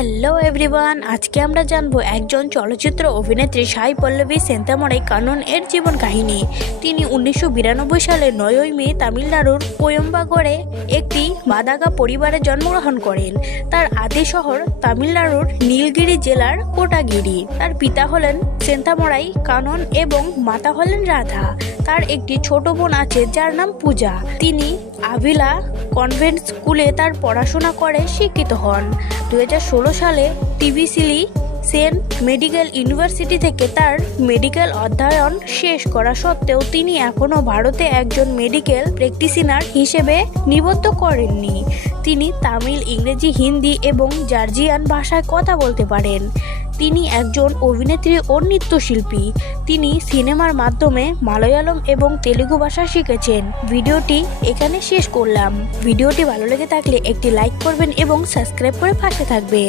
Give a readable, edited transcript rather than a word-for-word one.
Hello everyone, আজকে আমরা জানবো একজন চলচ্চিত্র অভিনেত্রী সাই পল্লবী সেন্তামরাই কানন এর জীবন কাহিনী। তিনি 1992 সালের 9ই মে তামিলনাড়ুর কোয়েম্বাগড়ে একটি মাদাগা পরিবারে জন্মগ্রহণ করেন। তার আদি শহর তামিলনাড়ুর নীলগিরি জেলার কোটাগিরি। তার পিতা হলেন সেন্তামরাই কানন এবং মাতা হলেন রাধা। তার একটি ছোট বোন আছে যার নাম পূজা। তিনি আভিলা কনভেন্ট স্কুলে তার পড়াশোনা করে শিক্ষিত হন। 2016 সালে টিভিসিলি সেন্ট মেডিকেল ইউনিভার্সিটি থেকে তার মেডিকেল অধ্যয়ন শেষ করা সত্ত্বেও তিনি এখনও ভারতে একজন মেডিকেল প্র্যাকটিশনার হিসেবে নিবদ্ধ করেননি। তিনি তামিল, ইংরেজি, হিন্দি এবং জর্জিয়ান ভাষায় কথা বলতে পারেন। তিনি একজন অভিনেত্রী ও নৃত্যশিল্পী। তিনি সিনেমার মাধ্যমে মালয়ালম এবং তেলুগু ভাষা শিখেছেন। ভিডিওটি এখানে শেষ করলাম। ভিডিওটি ভালো লেগে থাকলে একটি লাইক করবেন এবং সাবস্ক্রাইব করে পাশে থাকবেন।